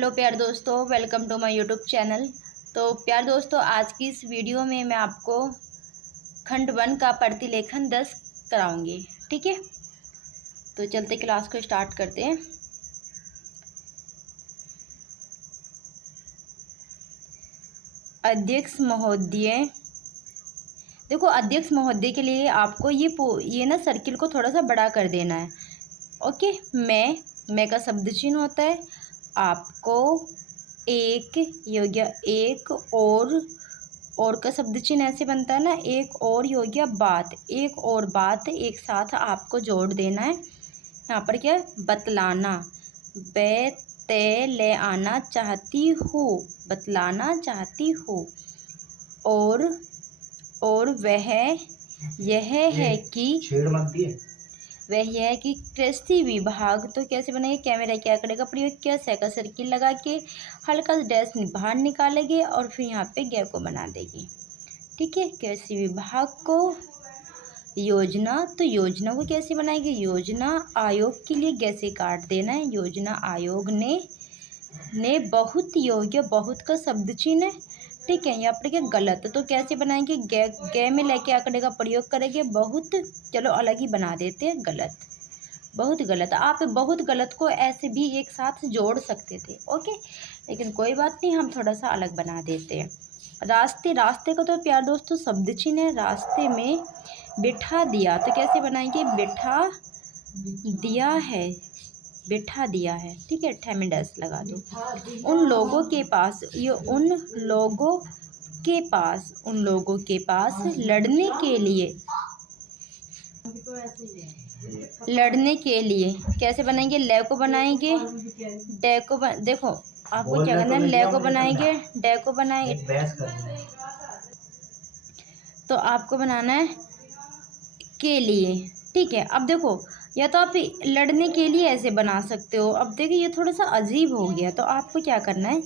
Hello प्यार दोस्तों, welcome to my YouTube channel. तो प्यार दोस्तों, आज की इस वीडियो में मैं आपको खंड 1 का प्रतिलेखन 10 कराऊंगी। ठीक है, तो चलते क्लास को स्टार्ट करते हैं। अध्यक्ष महोदय, देखो अध्यक्ष महोदय के लिए आपको ये ना सर्किल को थोड़ा सा बड़ा कर देना है। ओके, मैं का शब्द चिन्ह होता है। आपको एक योग्य एक और का शब्द चिन्ह ऐसे बनता है ना, एक और योग्य बात, एक और बात एक साथ आपको जोड़ देना है। यहाँ पर क्या बतलाना, ले आना चाहती हूँ, बतलाना चाहती हूँ। और वह यह है कि छेड़ मत दिए। वह यह है कि कृषि विभाग तो कैसे बनेंगे, कैमरा के आंकड़े का प्रयोग किया, का सर्किल लगा के हल्का डैश बाहर निकालेंगे और फिर यहाँ पे गैप को बना देंगे। ठीक है, कृषि विभाग को योजना, तो योजना को कैसे बनाएंगे, योजना आयोग के लिए कैसे काट देना है। योजना आयोग ने बहुत योग्य, बहुत का शब्द चिन्ह है। ठीक है, यहाँ पर क्या गलत, तो कैसे बनाएंगे, गे में लेके आंकड़े का प्रयोग करेंगे। बहुत, चलो अलग ही बना देते हैं, गलत, बहुत गलत। आप बहुत गलत को ऐसे भी एक साथ जोड़ सकते थे, ओके, लेकिन कोई बात नहीं, हम थोड़ा सा अलग बना देते हैं। रास्ते, रास्ते का तो प्यार दोस्तों शब्द चिन्ह है। रास्ते में बिठा दिया, तो कैसे बनाएंगे, बिठा दिया है, बिठा दिया है। ठीक है, ठे में डैश लगा दो। उन लोगों के पास, ये उन लोगों के पास लड़ने के लिए कैसे बनाएंगे, ले को बनाएंगे, डे को देखो आपको क्या करना है, ले को बनाएंगे, डे को बनाएंगे, तो आपको बनाना है के लिए। ठीक है, अब देखो या तो आप लड़ने के लिए ऐसे बना सकते हो। अब देखिए ये थोड़ा सा अजीब हो गया, तो आपको क्या करना है,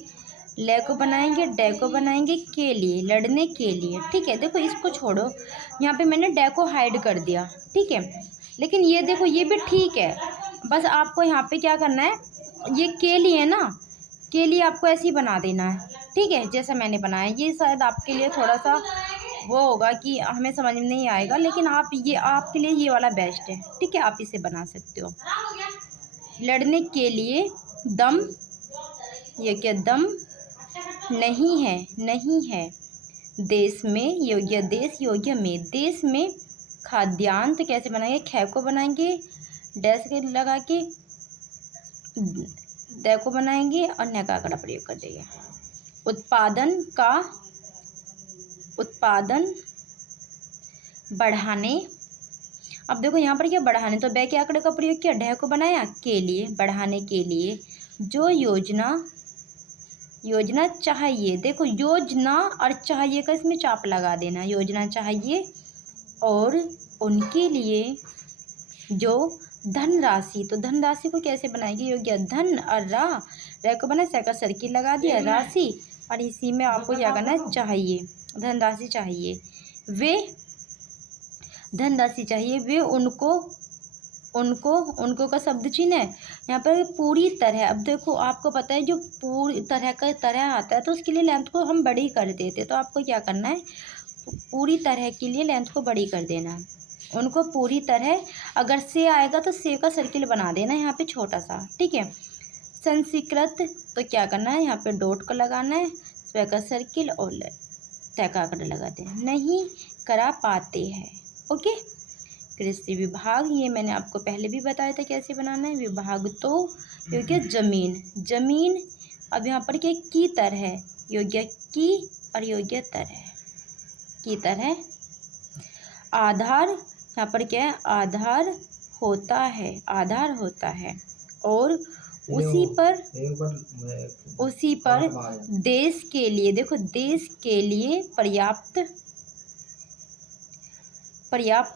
ले को बनाएंगे, डे को बनाएंगे, के लिए, लड़ने के लिए। ठीक है, देखो इसको छोड़ो, यहाँ पे मैंने डे को हाइड कर दिया। ठीक है, लेकिन ये देखो ये भी ठीक है, बस आपको यहाँ पे क्या करना है, ये के लिए ना, के लिए आपको ऐसे ही बना देना है। ठीक है, जैसा मैंने बनाया, ये शायद आपके लिए थोड़ा सा वो होगा कि हमें समझ में नहीं आएगा, लेकिन आप ये आपके लिए ये वाला बेस्ट है। ठीक है, आप इसे बना सकते हो। लड़ने के लिए दम, ये क्या दम नहीं है, नहीं है। देश में योग्य, देश योग्य में, देश में खाद्यान्न, तो कैसे बनाएंगे, खे को बनाएंगे, डैश के लगा के दे को बनाएंगे और न का आंकड़ा प्रयोग कर देंगे। उत्पादन बढ़ाने, अब देखो यहाँ पर क्या बढ़ाने, तो बे के आंकड़े का प्रयोग किया, ढह को बनाया, के लिए, बढ़ाने के लिए। जो योजना चाहिए, देखो योजना और चाहिए का इसमें चाप लगा देना, योजना चाहिए। और उनके लिए जो धनराशि, तो धनराशि को कैसे बनाएगी, योग्य धन और रा को बना, का सर्किल लगा दिया, राशि, और इसी में आपको क्या करना है, चाहिए, धनराशि चाहिए। वे धनराशि चाहिए, वे उनको का शब्द चिन्ह है यहाँ पर पूरी तरह। अब देखो आपको पता है जो पूरी तरह का तरह आता है, तो उसके लिए लेंथ को हम बड़ी कर देते, तो आपको क्या करना है, पूरी तरह के लिए लेंथ को बड़ी कर देना है। उनको पूरी तरह, अगर से आएगा तो से का सर्किल बना देना यहाँ पे छोटा सा। ठीक है, संस्कृत, तो क्या करना है, यहाँ पे डॉट को लगाना है, स्व का सर्किल और तय का आंकड़ा लगाते हैं, नहीं करा पाते हैं। ओके, कृषि विभाग, ये मैंने आपको पहले भी बताया था कैसे बनाना है। विभाग तो योग्य जमीन, जमीन, अब यहाँ पर क्या की तरह, योग्य की और योग्य तरह, की तरह। आधार, यहाँ पर क्या है, आधार होता है, आधार होता है। और उसी पर देश के लिए, देखो देश के लिए पर्याप्त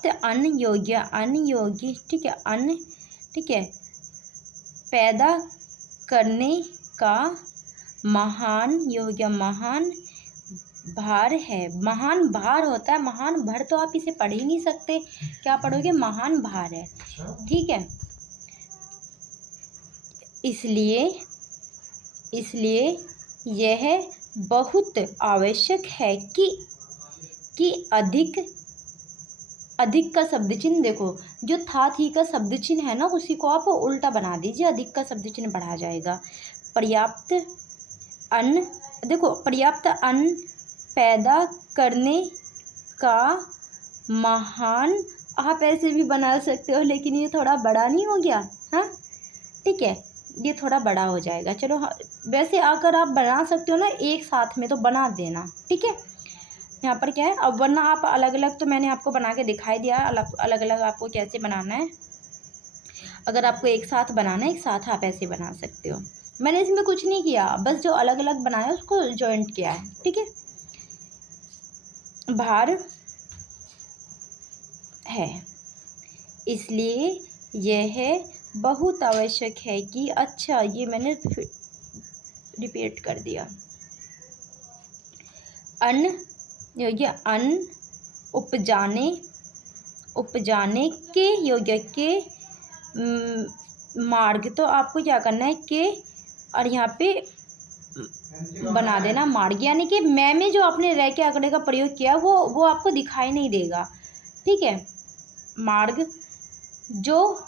अन्न योग्य, ठीक है, अन्न, ठीक है, पैदा करने का महान योग्य, महान भार है। महान भार होता है, महान भर तो आप इसे पढ़ ही नहीं सकते, क्या पढ़ोगे, महान भार है। ठीक है, इसलिए इसलिए यह बहुत आवश्यक है कि अधिक अधिक का शब्द चिन्ह, देखो जो था थी का शब्द चिन्ह है ना, उसी को आप उल्टा बना दीजिए, अधिक का शब्द चिन्ह बढ़ा जाएगा। पर्याप्त अन्न, देखो पर्याप्त अन्न पैदा करने का महान, आप ऐसे भी बना सकते हो, लेकिन ये थोड़ा बड़ा नहीं हो गया? हाँ ठीक है, ये थोड़ा बड़ा हो जाएगा। चलो हाँ, वैसे अगर आप बना सकते हो ना एक साथ में तो बना देना, ठीक है। यहाँ पर क्या है, अब वरना आप अलग अलग, तो मैंने आपको बना के दिखाई दिया अलग अलग आपको कैसे बनाना है। अगर आपको एक साथ बनाना है, एक साथ आप ऐसे बना सकते हो। मैंने इसमें कुछ नहीं किया, बस जो अलग अलग बनाया उसको जॉइंट किया है, ठीक है। भार है, इसलिए यह बहुत आवश्यक है कि, अच्छा ये मैंने रिपीट कर दिया। अन्न योग्य, अन्न उपजाने के योग्य के मार्ग, तो आपको क्या करना है के, और यहाँ पे बना देना मार्ग, यानी कि मैं में जो आपने रह के आंकड़े का प्रयोग किया वो आपको दिखाई नहीं देगा, ठीक है। मार्ग जो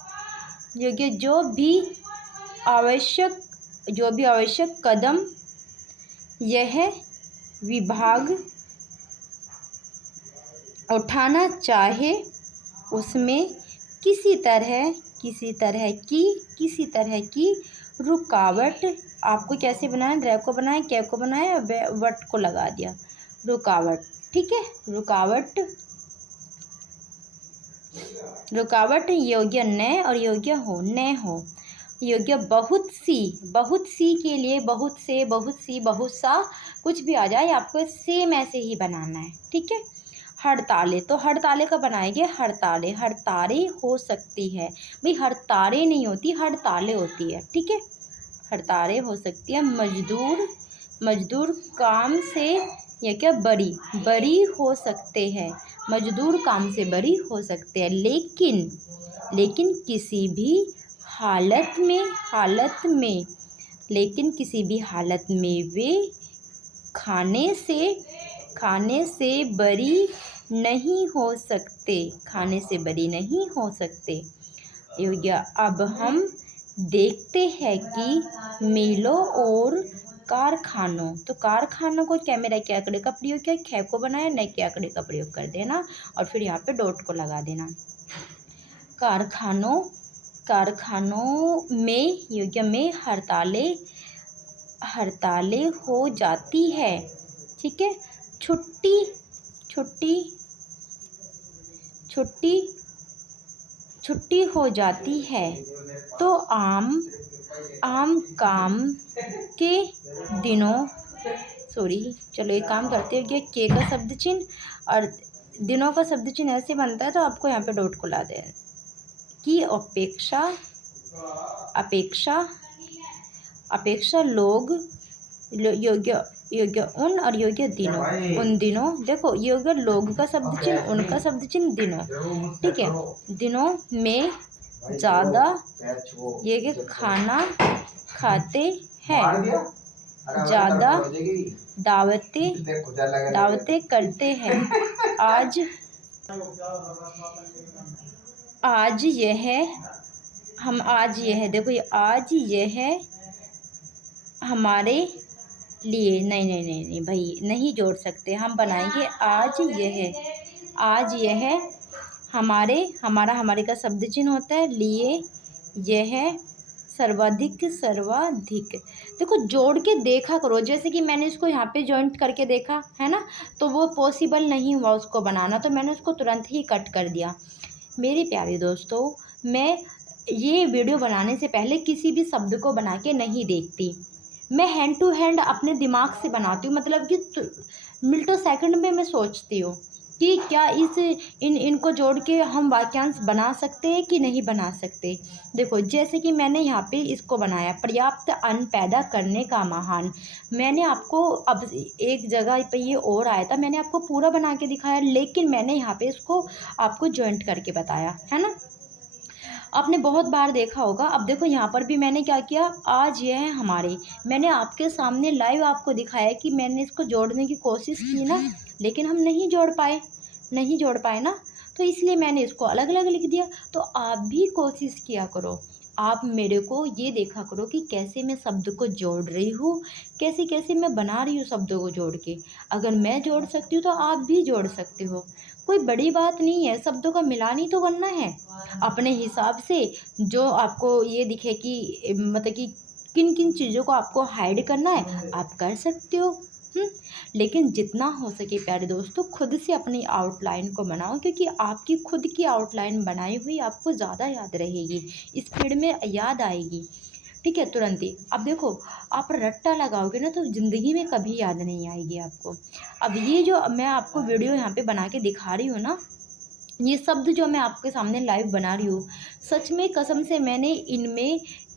योग्य, जो भी आवश्यक कदम यह विभाग उठाना चाहे, उसमें किसी तरह की रुकावट, आपको कैसे बनाना, रे को बनाए, कै को बनाए, वट को लगा दिया, रुकावट, ठीक है। रुकावट योग्य न और योग्य हो, न हो। योग्य बहुत सी के लिए बहुत से, बहुत सी, बहुत सा, कुछ भी आ जाए आपको सेम ऐसे ही बनाना है, ठीक है। हड़ताले, तो हड़ताले का बनाएंगे, हड़ताले हो सकती है भाई, हड़ताले नहीं होती, हड़ताले होती है, ठीक है। हड़ताले हो सकती है। मजदूर काम से या क्या बरी हो सकते हैं, मजदूर काम से बरी हो सकते हैं, लेकिन किसी भी हालत में वे खाने से बरी नहीं हो सकते। योग्य, अब हम देखते हैं कि मिलों और कारखानों, तो कारखानों को क्या, मेरा क्या आंकड़े का प्रयोग किया, खे को बनाया, न के आंकड़े का प्रयोग कर देना और फिर यहाँ पे डॉट को लगा देना। कारखानों में योग्य में हड़तालें हो जाती है, ठीक है। छुट्टी हो जाती है, तो आम काम के दिनों, चलो एक काम करते हैं कि के का शब्द चिन्ह और दिनों का शब्द चिन्ह ऐसे बनता है, तो आपको यहाँ पे डॉट को ला देना की अपेक्षा लोग योग्य उन और योग्य दिनों, उन दिनों, देखो योग्य लोग का शब्द चिन्ह, उनका शब्द चिन्ह दिनों, ठीक है। दिनों में ज़्यादा ये खाना खाते हैं, ज़्यादा दावतें करते हैं। आज यह हमारे लिए, नहीं भाई, नहीं जोड़ सकते, हम बनाएंगे आज यह हमारे का शब्द चिन्ह होता है, लिए यह सर्वाधिक, देखो जोड़ के देखा करो, जैसे कि मैंने इसको यहाँ पे जॉइंट करके देखा है ना, तो वो पॉसिबल नहीं हुआ उसको बनाना, तो मैंने उसको तुरंत ही कट कर दिया। मेरे प्यारे दोस्तों, मैं ये वीडियो बनाने से पहले किसी भी शब्द को बना के नहीं देखती, मैं हैंड टू हैंड अपने दिमाग से बनाती हूँ, मतलब कि मिनटों सेकंड में मैं सोचती हूँ कि क्या इनको जोड़ के हम वाक्यांश बना सकते हैं कि नहीं बना सकते। देखो जैसे कि मैंने यहाँ पे इसको बनाया, पर्याप्त अन्न पैदा करने का महान, मैंने आपको अब एक जगह पे ये और आया था, मैंने आपको पूरा बना के दिखाया, लेकिन मैंने यहाँ पे इसको आपको जॉइंट करके बताया है ना। आपने बहुत बार देखा होगा। अब देखो यहाँ पर भी मैंने क्या किया, आज ये है हमारे, मैंने आपके सामने लाइव आपको दिखाया कि मैंने इसको जोड़ने की कोशिश की ना, लेकिन हम नहीं जोड़ पाए ना, तो इसलिए मैंने इसको अलग अलग लिख दिया। तो आप भी कोशिश किया करो, आप मेरे को ये देखा करो कि कैसे मैं शब्द को जोड़ रही हूँ, कैसे कैसे मैं बना रही हूँ शब्दों को जोड़ के। अगर मैं जोड़ सकती हूँ तो आप भी जोड़ सकते हो, कोई बड़ी बात नहीं है, शब्दों का मिलान ही तो करना है अपने हिसाब से। जो आपको ये दिखे कि मतलब कि किन किन चीज़ों को आपको हाइड करना है, आप कर सकते हो। लेकिन जितना हो सके प्यारे दोस्तों, खुद से अपनी आउटलाइन को बनाओ, क्योंकि आपकी खुद की आउटलाइन बनाई हुई आपको ज़्यादा याद रहेगी, स्पीड में याद आएगी। ठीक है, तुरंत ही। अब देखो, आप रट्टा लगाओगे ना तो ज़िंदगी में कभी याद नहीं आएगी आपको। अब ये जो मैं आपको वीडियो यहाँ पे बना के दिखा रही हूँ ना, ये शब्द जो मैं आपके सामने लाइव बना रही हूँ, सच में कसम से मैंने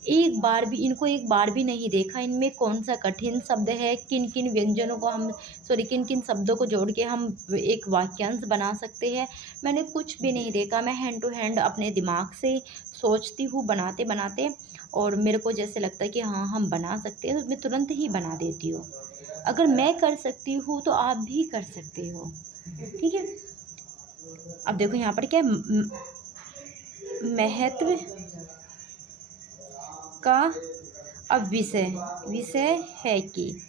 इनको एक बार भी नहीं देखा, इनमें कौन सा कठिन शब्द है, किन किन व्यंजनों को हम किन किन शब्दों को जोड़ के हम एक वाक्यांश बना सकते हैं। मैंने कुछ भी नहीं देखा, मैं हैंड टू हैंड अपने दिमाग से सोचती हूँ बनाते बनाते, और मेरे को जैसे लगता है कि हाँ हम बना सकते हैं, तो मैं तुरंत ही बना देती हूँ। अगर मैं कर सकती हूँ तो आप भी कर सकते हो। ठीक है, अब देखो यहाँ पर क्या है, महत्व का। अब विषय है कि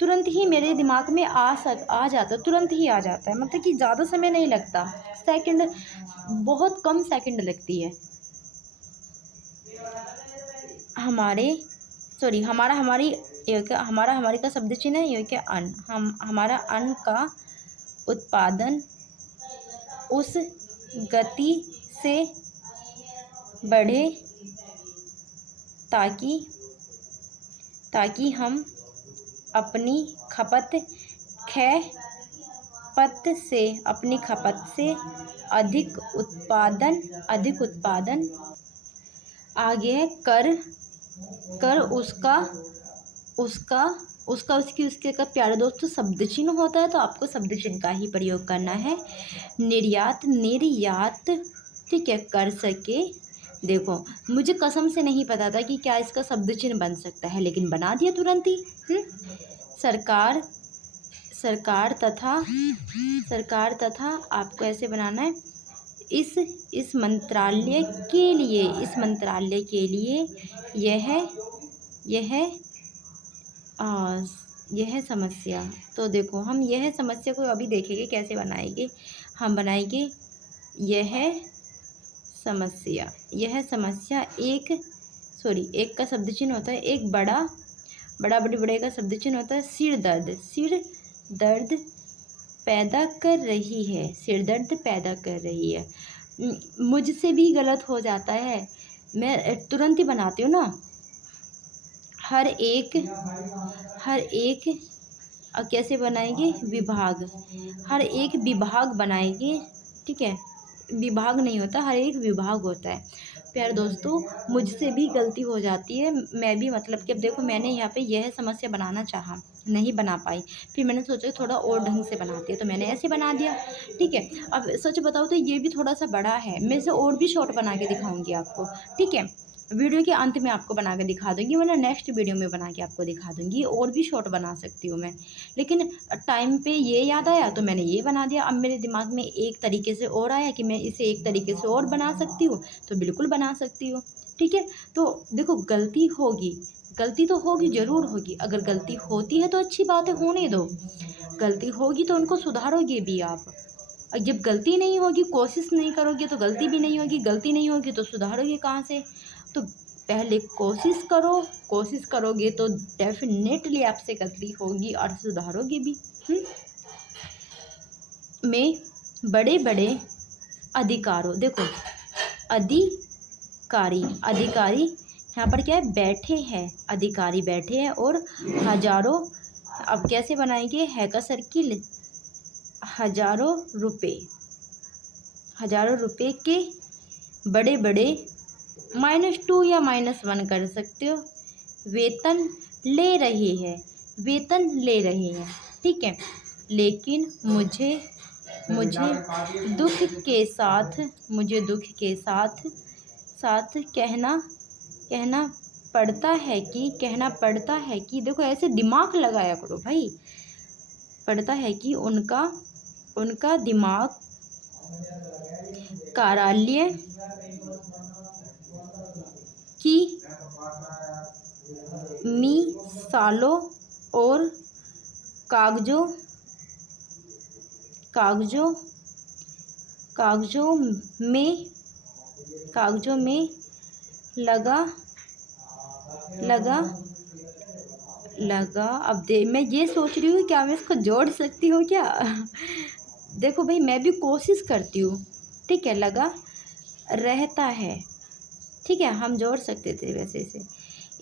तुरंत ही मेरे दिमाग में आ जाता, तुरंत ही आ जाता है, मतलब कि ज़्यादा समय नहीं लगता, सेकंड, बहुत कम सेकंड लगती है। हमारा हमारी का शब्द चिन्ह है, ये क्या, अन्न। हमारा अन्न का उत्पादन उस गति से बढ़े ताकि हम अपनी खपत से अधिक उत्पादन आगे कर उसके का प्यारे दोस्तों शब्द चिन्ह होता है, तो आपको शब्द चिन्ह का ही प्रयोग करना है। निर्यात ठीक है, कर सके। देखो, मुझे कसम से नहीं पता था कि क्या इसका शब्द चिन्ह बन सकता है, लेकिन बना दिया तुरंत ही। सरकार तथा आपको ऐसे बनाना है, इस मंत्रालय के लिए यह समस्या। तो देखो, हम यह समस्या को अभी देखेंगे कैसे बनाएंगे। हम बनाएंगे यह समस्या एक का शब्द चिन्ह होता है, एक बड़े का शब्द चिन्ह होता है सिर दर्द पैदा कर रही है। मुझसे भी गलत हो जाता है, मैं तुरंत ही बनाती हूँ ना। हर एक कैसे बनाएंगे, हर एक विभाग बनाएंगे। ठीक है, विभाग नहीं होता, हर एक विभाग होता है। प्यारे दोस्तों, मुझसे भी गलती हो जाती है, मैं भी मतलब कि अब देखो, मैंने यहाँ पे यह समस्या बनाना चाहा, नहीं बना पाई, फिर मैंने सोचा थोड़ा और ढंग से बनाती है, तो मैंने ऐसे बना दिया। ठीक है, अब सच बताओ तो ये भी थोड़ा सा बड़ा है, मैं इसे और भी शॉर्ट बना के दिखाऊंगी आपको। ठीक है, वीडियो के अंत में आपको बना के दिखा दूंगी, वरना नेक्स्ट वीडियो में बना के आपको दिखा दूंगी, और भी शॉर्ट बना सकती हूँ मैं, लेकिन टाइम पे ये याद आया तो मैंने ये बना दिया। अब मेरे दिमाग में एक तरीके से और आया कि मैं इसे एक तरीके से और बना सकती हूँ, तो बिल्कुल बना सकती हूँ। ठीक है, तो देखो, गलती तो होगी, ज़रूर होगी। अगर गलती होती है तो अच्छी बात है, होने दो। गलती होगी तो उनको सुधारोगे भी आप। और जब गलती नहीं होगी, कोशिश नहीं करोगे तो गलती भी नहीं होगी, गलती नहीं होगी तो सुधारोगे कहाँ से। तो पहले कोशिश करोगे तो डेफिनेटली आपसे गलती होगी और सुधारोगे भी। में बड़े अधिकारों, देखो, अधिकारी यहाँ पर क्या है, बैठे हैं, अधिकारी बैठे हैं, और हजारों, अब कैसे बनाएंगे, है का सर्किल, हजारों रुपए के बड़े -2 या -1 कर सकते हो, वेतन ले रहे हैं। ठीक है, लेकिन मुझे दुख के साथ साथ कहना कहना कहना पड़ता है कि देखो ऐसे दिमाग लगाया करो भाई। पड़ता है कि उनका उनका दिमाग कार्यालय की मिसालों और कागजों कागजों कागजों में लगा लगा लगा। अब मैं ये सोच रही हूँ क्या मैं इसको जोड़ सकती हूँ क्या। देखो भाई मैं भी कोशिश करती हूँ, ठीक है। लगा रहता है, ठीक है, हम जोड़ सकते थे वैसे इसे।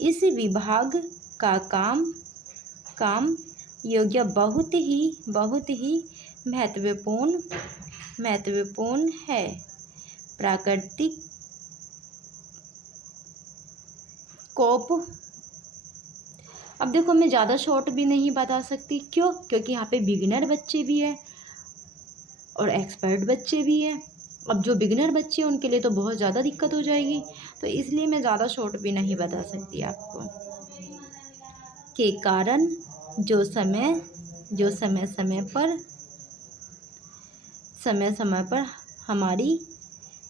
इस विभाग का काम योग्य बहुत ही महत्वपूर्ण है। प्राकृतिक कोप। अब देखो मैं ज़्यादा शॉर्ट भी नहीं बता सकती, क्यों? क्योंकि यहाँ पे बिगिनर बच्चे भी हैं और एक्सपर्ट बच्चे भी हैं। अब जो बिगिनर बच्चे हैं उनके लिए तो बहुत ज़्यादा दिक्कत हो जाएगी, तो इसलिए मैं ज़्यादा शॉर्ट भी नहीं बता सकती आपको। के कारण जो समय समय पर हमारी,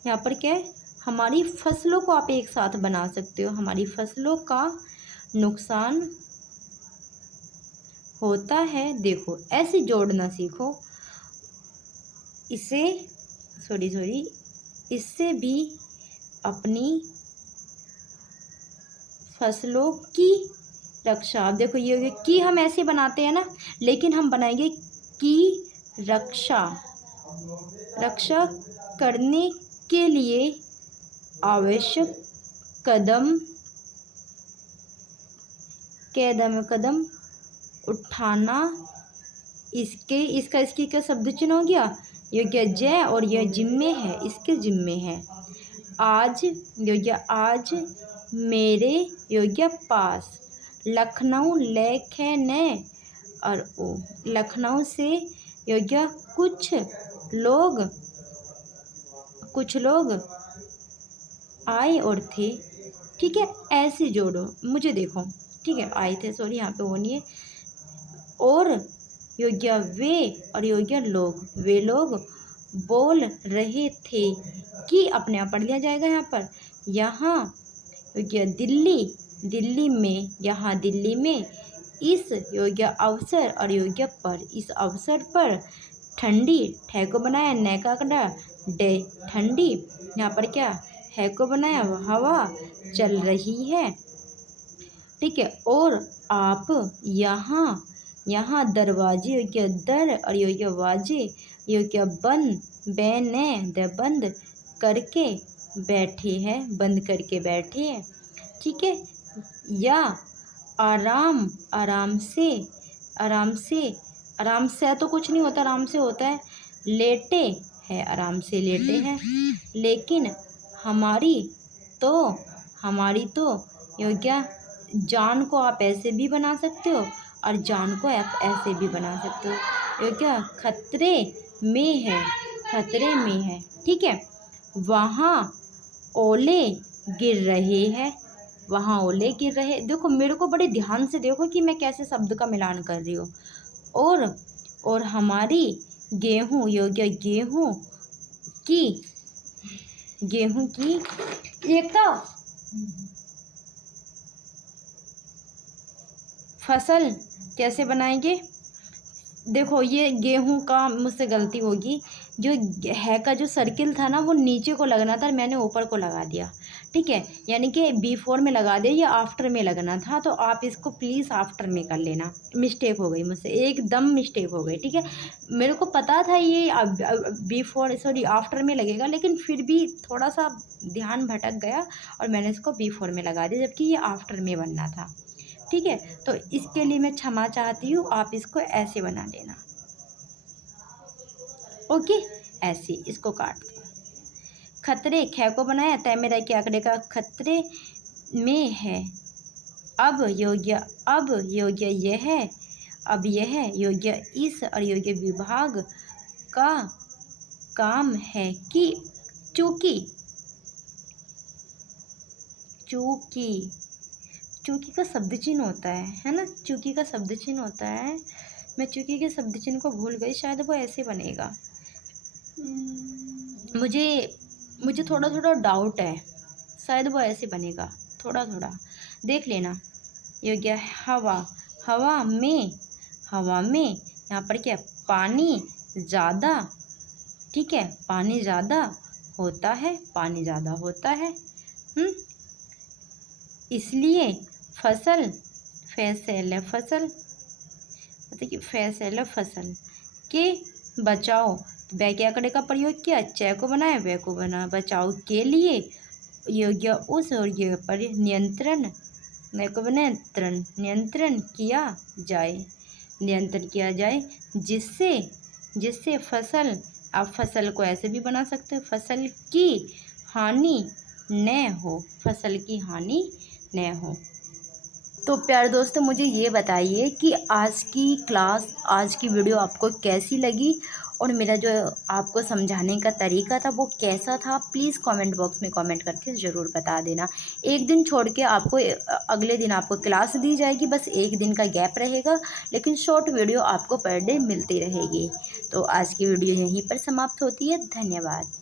यहाँ पर क्या है, हमारी फसलों को आप एक साथ बना सकते हो। हमारी फसलों का नुकसान होता है। देखो ऐसे जोड़ना सीखो। इससे भी अपनी फसलों की रक्षा। अब देखो ये की हम ऐसे बनाते हैं ना, लेकिन हम बनाएंगे की रक्षा करने के लिए आवश्यक कदम उठाना। इसकी क्या शब्द चिन्ह हो गया? योग्य जय और यह जिम्मे है, इसके जिम्मे है। आज मेरे योग्य पास लखनऊ लेखने और लखनऊ से योग्य कुछ लोग आए और थे, ठीक है। ऐसे जोड़ो, मुझे देखो, ठीक है। आए थे, सॉरी यहाँ पे वो नहीं है। और योग्य वे और योग्य लोग, वे लोग बोल रहे थे कि अपने आप पढ़ लिया जाएगा यहाँ पर। यहाँ योग्य दिल्ली में इस योग्य अवसर और योग्य पर, इस अवसर पर ठंडी है को बनाया न का कड़ा डे ठंडी, यहाँ पर क्या है को बनाया हवा चल रही है, ठीक है। और आप यहाँ दरवाजे योग्य दर और योग्य वाजे योग्य बंद करके बैठे हैं, ठीक है। या आराम से तो कुछ नहीं होता, आराम से होता है लेटे हैं, आराम से लेटे हैं। लेकिन हमारी तो योग्य जान को आप ऐसे भी बना सकते हो और जान को आप ऐसे भी बना सकते हो। योग्य खतरे में है, ठीक है। वहाँ ओले गिर रहे हैं, देखो मेरे को बड़े ध्यान से देखो कि मैं कैसे शब्द का मिलान कर रही हूँ। और हमारी गेहूँ योग्य गेहूँ की एकता फसल कैसे बनाएंगे? देखो ये गेहूं का मुझसे गलती होगी, जो है का जो सर्किल था ना वो नीचे को लगना था, मैंने ऊपर को लगा दिया, ठीक है। यानी कि B4 में लगा दिया, ये आफ्टर में लगना था, तो आप इसको प्लीज़ आफ्टर में कर लेना। मिस्टेक हो गई मुझसे, एकदम मिस्टेक हो गई, ठीक है। मेरे को पता था ये आफ्टर में लगेगा, लेकिन फिर भी थोड़ा सा ध्यान भटक गया और मैंने इसको B4 में लगा दिया, जबकि ये आफ्टर में बनना था, ठीक है। तो इसके लिए मैं क्षमा चाहती हूँ, आप इसको ऐसे बना लेना, ओके। ऐसे इसको काट दो। खतरे खे को बनाया, तय में रह के आंकड़े का खतरे में है। अब योग्य यह योग्य इस और योग्य विभाग का काम है कि चूँकि चूकी, चूकी का शब्द चिन्ह होता है ना, चूकी का शब्द चिन्ह होता है। मैं चूकी के शब्द चिन्ह को भूल गई, शायद वो ऐसे बनेगा। मुझे मुझे थोड़ा थोड़ा डाउट है, शायद वो ऐसे बनेगा, थोड़ा थोड़ा देख लेना। ये हो गया हवा, हवा में, हवा में यहाँ पर क्या, पानी ज़्यादा, ठीक है, पानी ज़्यादा होता है, पानी ज़्यादा होता है। इसलिए फसल, फैसल फसल, मतलब कि फैसल फसल के बचाओ, बै के आंकड़े का प्रयोग किया, च को बनाया, वे को बना, बचाव के लिए योग्य उस और ये पर नियंत्रण, मैं को नियंत्रण, नियंत्रण किया जाए, नियंत्रण किया जाए, जिससे जिससे फसल, आप फसल को ऐसे भी बना सकते हो, फसल की हानि न हो, फसल की हानि न हो। तो प्यारे दोस्तों, मुझे ये बताइए कि आज की क्लास, आज की वीडियो आपको कैसी लगी और मेरा जो आपको समझाने का तरीका था वो कैसा था। प्लीज़ कमेंट बॉक्स में कमेंट करके ज़रूर बता देना। एक दिन छोड़ के आपको अगले दिन आपको क्लास दी जाएगी, बस एक दिन का गैप रहेगा, लेकिन शॉर्ट वीडियो आपको पर डे मिलती रहेगी। तो आज की वीडियो यहीं पर समाप्त होती है। धन्यवाद।